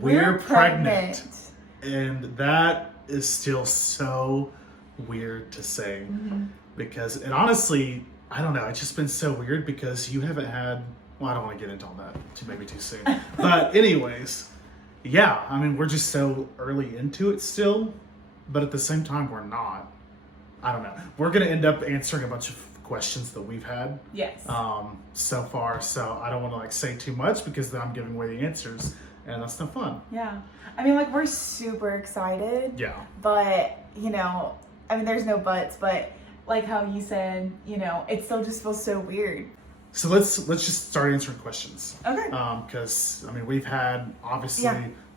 we're pregnant. And that is still so weird to say. Because, and honestly, I don't know, it's just been so weird because you haven't had, well, I don't want to get into all that maybe too soon. But anyways, yeah, I mean, we're just so early into it still, but at the same time, we're not. I don't know. We're going to end up answering a bunch of questions that we've had. Yes. So far, so I don't want to like say too much because then I'm giving away the answers, and that's no fun. Yeah. I mean, like, we're super excited. Yeah. But, you know, I mean, there's no buts, but like how you said, you know, it still just feels so weird. So let's just start answering questions. Okay. Because I mean, we've had obviously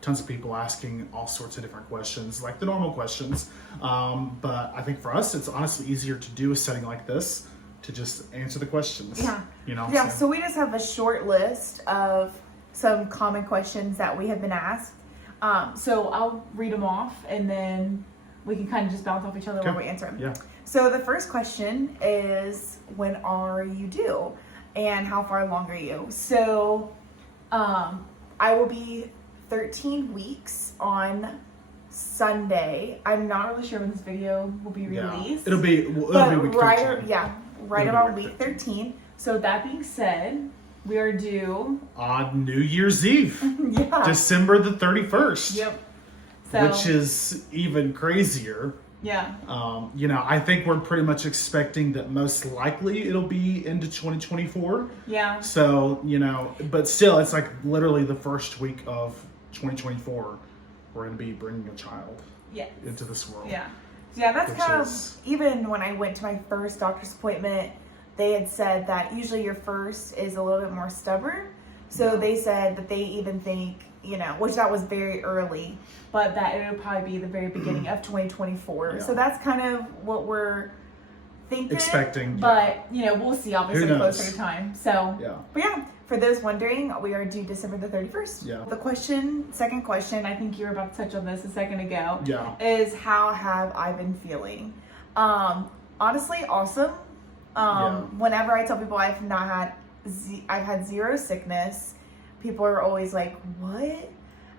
tons of people asking all sorts of different questions, like the normal questions. But I think for us, it's honestly easier to do a setting like this to just answer the questions. Yeah. You know. Yeah. So we just have a short list of some common questions that we have been asked. So I'll read them off, and then we can kind of just bounce off each other while we answer them. Yeah. So the first question is, when are you due? And how far along are you? So I will be 13 weeks on Sunday. I'm not really sure when this video will be released. It'll be week 13. Right about week 13. So that being said, we are due on New Year's Eve. Yeah. December the 31st. Yep. So, which is even crazier. Yeah. You know, I think we're pretty much expecting that most likely it'll be into 2024. Yeah. So, you know, but still, it's like literally the first week of 2024, we're going to be bringing a child into this world. Yeah. So yeah, that's kind of, even when I went to my first doctor's appointment, they had said that usually your first is a little bit more stubborn. So they said that they even think, you know, which that was very early, but that it would probably be the very beginning of 2024. Yeah. So that's kind of what we're expecting. But, you know, we'll see obviously closer to time. So, but yeah, for those wondering, we are due December the 31st. Yeah. The second question, I think you were about to touch on this a second ago, is how have I been feeling? Honestly, awesome. Whenever I tell people I've had zero sickness, people are always like, what?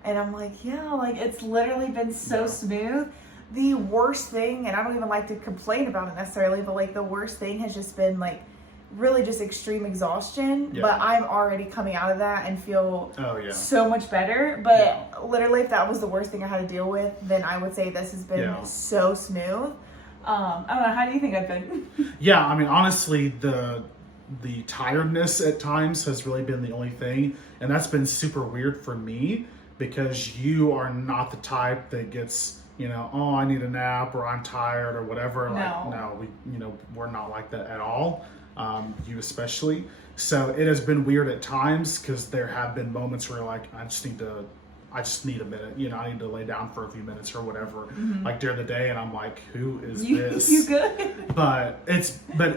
And I'm like, yeah, like it's literally been so smooth. The worst thing, and I don't even like to complain about it necessarily, but like the worst thing has just been like really just extreme exhaustion. But I'm already coming out of that and feel so much better. But literally, if that was the worst thing I had to deal with, then I would say this has been so smooth. I don't know, how do you think I've been? Yeah, I mean, honestly, the tiredness at times has really been the only thing, and that's been super weird for me because you are not the type that gets, you know, oh, I need a nap or I'm tired or whatever. We're not like that at all. You especially. So it has been weird at times because there have been moments where like I just need a minute, you know, I need to lay down for a few minutes or whatever, like during the day, and I'm like, who is this? You good? But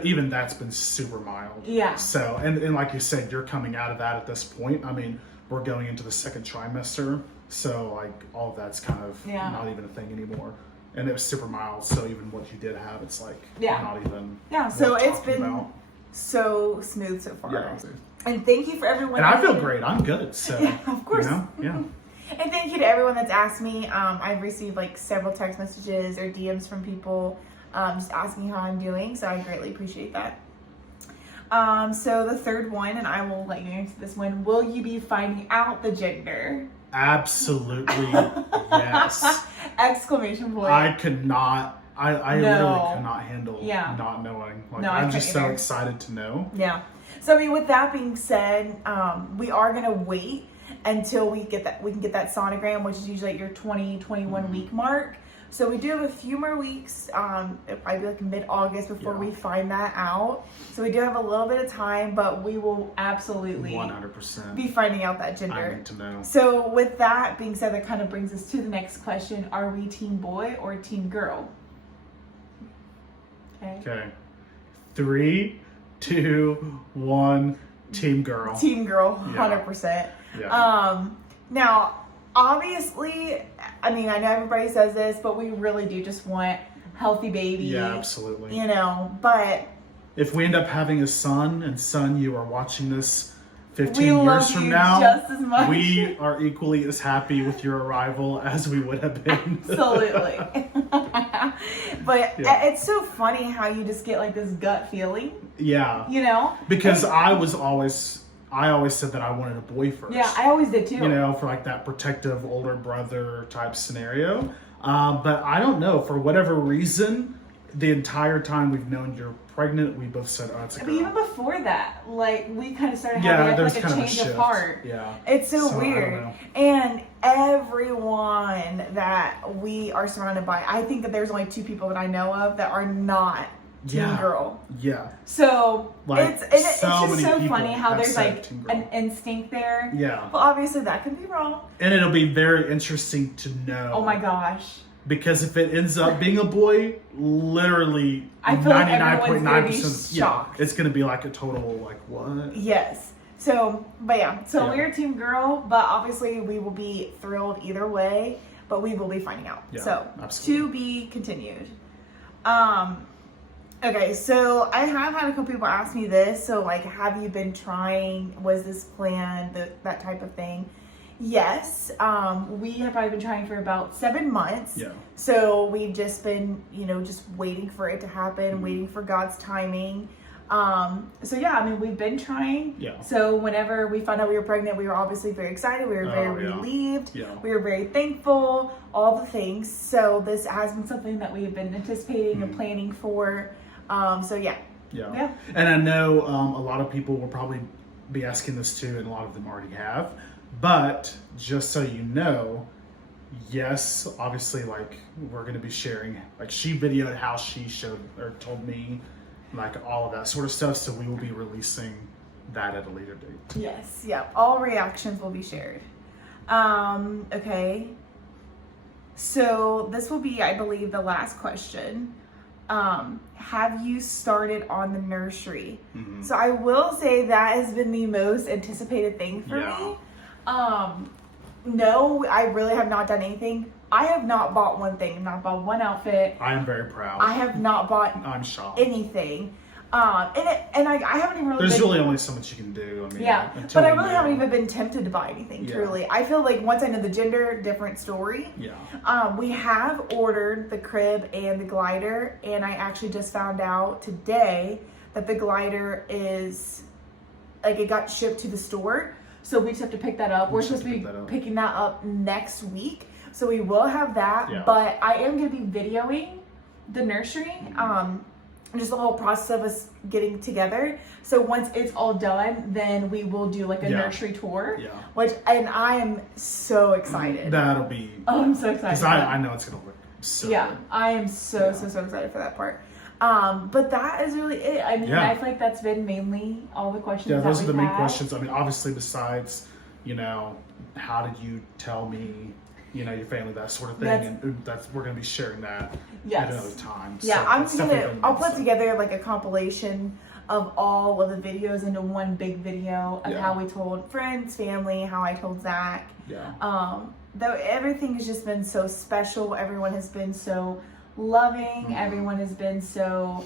even that's been super mild. Yeah. So, and like you said, you're coming out of that at this point. I mean, we're going into the second trimester, so like all of that's kind of not even a thing anymore. And it was super mild, so even what you did have, it's like not even. Yeah, so it's been so smooth so far. Yeah. And thank you for everyone. And I feel great. I'm good. So of course. You know? And thank you to everyone that's asked me. I've received like several text messages or DMs from people just asking how I'm doing. So I greatly appreciate that. So the third one, and I will let you answer this one. Will you be finding out the gender? Absolutely, yes. Exclamation point. I could not. I literally could not handle not knowing. Like, I'm just so excited to know. Yeah. So I mean, with that being said, we are gonna wait until we can get that sonogram, which is usually at your 21 week mark. So we do have a few more weeks, it'll probably be like mid-August before we find that out. So we do have a little bit of time, but we will absolutely 100% be finding out that gender. I need to know. So with that being said, that kind of brings us to the next question. Are we team boy or team girl? Okay. 3, 2, 1, team girl. Team girl, 100%. Yeah. Now, obviously, I mean, I know everybody says this, but we really do just want healthy baby. Yeah, absolutely. You know, but if we end up having a son, and son, you are watching this, 15 we years love from you now, just as much. we are equally as happy with your arrival as we would have been. Absolutely. But Yeah. it's so funny how you just get like this gut feeling, Yeah. you know? Because And- I always said that I wanted a boy first. yeah, I always did too. You know, for like that protective older brother type scenario. But I don't know, for whatever reason, the entire time we've known you're pregnant, we both said, oh, it's a But girl. even before that, like we kind of started Yeah, having there's like a kind of a change of shift. heart. Yeah. It's so I don't weird. know. And everyone that we are surrounded by, I think that there's only 2 people that I know of that are not teen Yeah. girl. Yeah. So Like, it's just so so many people funny how have there's said like teen girl. an instinct there. Yeah. Well, obviously that could be wrong. And it'll be very interesting to know. Oh my gosh. Because if it ends up being a boy, literally I feel like everyone's gonna be 99.9%, shocked. it's going to be like a total, like, what? Yes. So, but yeah, so Yeah. we're team girl, but obviously we will be thrilled either way, but we will be finding out. Yeah, So, absolutely. to be continued. Okay, so I have had a couple people ask me this. So, like, have you been trying? Was this planned? That type of thing. Yes, we have probably been trying for about 7 months. Yeah. So we've just been, just waiting for it to happen, waiting for God's timing. So yeah, I mean, we've been trying. Yeah. So whenever we found out we were pregnant, we were obviously very excited. We were very yeah. relieved. Yeah. We were very thankful, all the things. So this has been something that we have been anticipating and planning for. So yeah. Yeah. Yeah. And I know a lot of people will probably be asking this too, and a lot of them already have. But just so you know, yes, obviously, like, we're going to be sharing, like, she videoed how she showed or told me, like, all of that sort of stuff. So we will be releasing that at a later date. Yes. Yeah. All reactions will be shared. Okay. So this will be, I believe, the last question. Have you started on the nursery? Mm-hmm. So I will say that has been the most anticipated thing for me. No, I really have not done anything. I have not bought one thing, not bought one outfit. I am very proud. I have not bought I'm shocked. anything. And I haven't even really There's been, really only so much you can do. I mean, yeah, until but I we really know. haven't even been tempted to buy anything, Yeah. truly. I feel like once I know the gender, different story. Yeah. We have ordered the crib and the glider, and I actually just found out today that the glider is, like, it got shipped to the store, so we just have to pick that up. We're supposed to be picking that up next week, so we will have that, Yeah. but I am going to be videoing the nursery, just the whole process of us getting together. So once it's all done, then we will do like a Yeah. nursery tour. Yeah. And I am so excited. That'll be. Oh, I'm so excited. Because I know it's going to look so Yeah, good. I am so excited for that part. But that is really it. I mean, Yeah. I feel like that's been mainly all the questions. Yeah, that those are the we've main had. questions. I mean, obviously, besides, how did you tell me, your family, that sort of thing. We're going to be sharing that Yes. at another time. Yeah, So I'll put together like a compilation of all of the videos into one big video of Yeah. how we told friends, family, how I told Zach. Yeah. Though everything has just been so special. Everyone has been so loving. Mm-hmm. Everyone has been so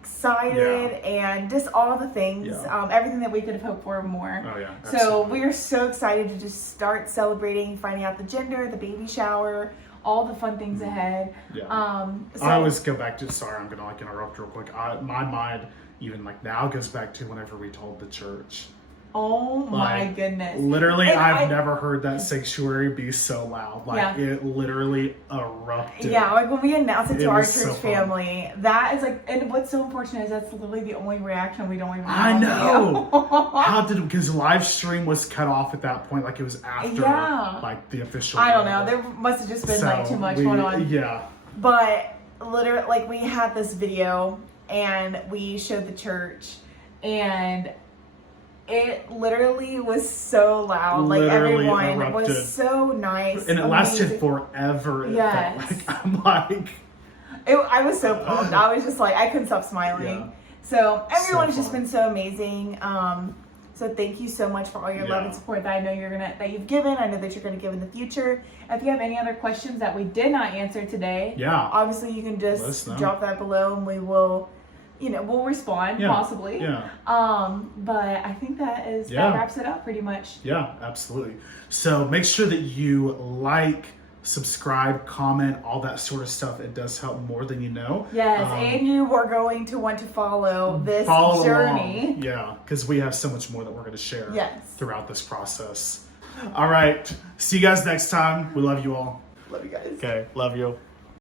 excited and just all the things. Yeah. Everything that we could have hoped for and more. Oh, yeah. So Absolutely. we are so excited to just start celebrating, finding out the gender, the baby shower, all the fun things ahead. Yeah. So, I always go back to, sorry, I'm going to interrupt real quick. My mind, even now, goes back to whenever we told the church. oh my Like, goodness. Literally, And I've never heard that sanctuary be so loud. Like, it literally erupted. Yeah, like when we announced it to our was church so fun. family, that is like, and what's so unfortunate is that's literally the only reaction we don't even I have on know. video. Because live stream was cut off at that point. Like, it was after, Yeah. like, the official. I don't know. There must have just been like too much going on. Yeah. But literally, like we had this video and we showed the church, and it literally was so loud. Like Literally everyone erupted. was so nice. And it lasted amazing. forever. Yes. I'm like. I was so pumped. I was just like, I couldn't stop smiling. Yeah. So everyone's just fun. been so amazing. So thank you so much for all your love and support that I know that you've given. I know that you're gonna give in the future. If you have any other questions that we did not answer today, Yeah. obviously you can Let us just know. drop that below, and we will we'll respond possibly. Yeah. But I think that wraps it up pretty much. Yeah, absolutely. So make sure that you like, subscribe, comment, all that sort of stuff. It does help more than you know. Yes, and you are going to want to follow this journey. Along. Yeah, because we have so much more that we're going to share throughout this process. All right. See you guys next time. We love you all. Love you guys. Okay. Love you.